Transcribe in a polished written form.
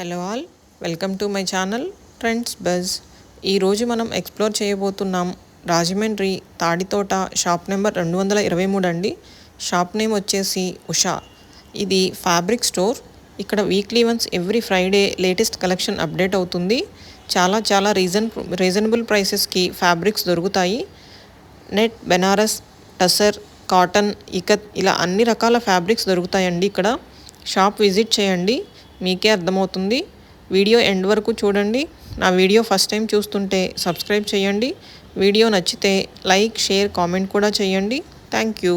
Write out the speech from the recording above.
Hello all, welcome to my channel trends buzz. ఈరోజు మనం explore చేయబోతున్నాం రాజమండ్రి తాడితోట షాప్ నెంబర్ 223 అండి. షాప్ నేమ్ వచ్చేసి ఉషా. ఇది ఫ్యాబ్రిక్ స్టోర్. ఇక్కడ weekly once every Friday latest collection update అవుతుంది. చాలా రీజనబుల్ ప్రైసెస్కి ఫ్యాబ్రిక్స్ దొరుకుతాయి. నెట్, బెనారస్, టసర్, కాటన్, ఇకత్ ఇలా అన్ని రకాల ఫ్యాబ్రిక్స్ దొరుకుతాయండి. ఇక్కడ షాప్ విజిట్ చేయండి, మీకే అర్థమవుతుంది. వీడియో ఎండ్ వరకు చూడండి. నా వీడియో ఫస్ట్ టైం చూస్తుంటే సబ్స్క్రైబ్ చేయండి. వీడియో నచ్చితే లైక్, షేర్, కామెంట్ కూడా చేయండి. Thank you.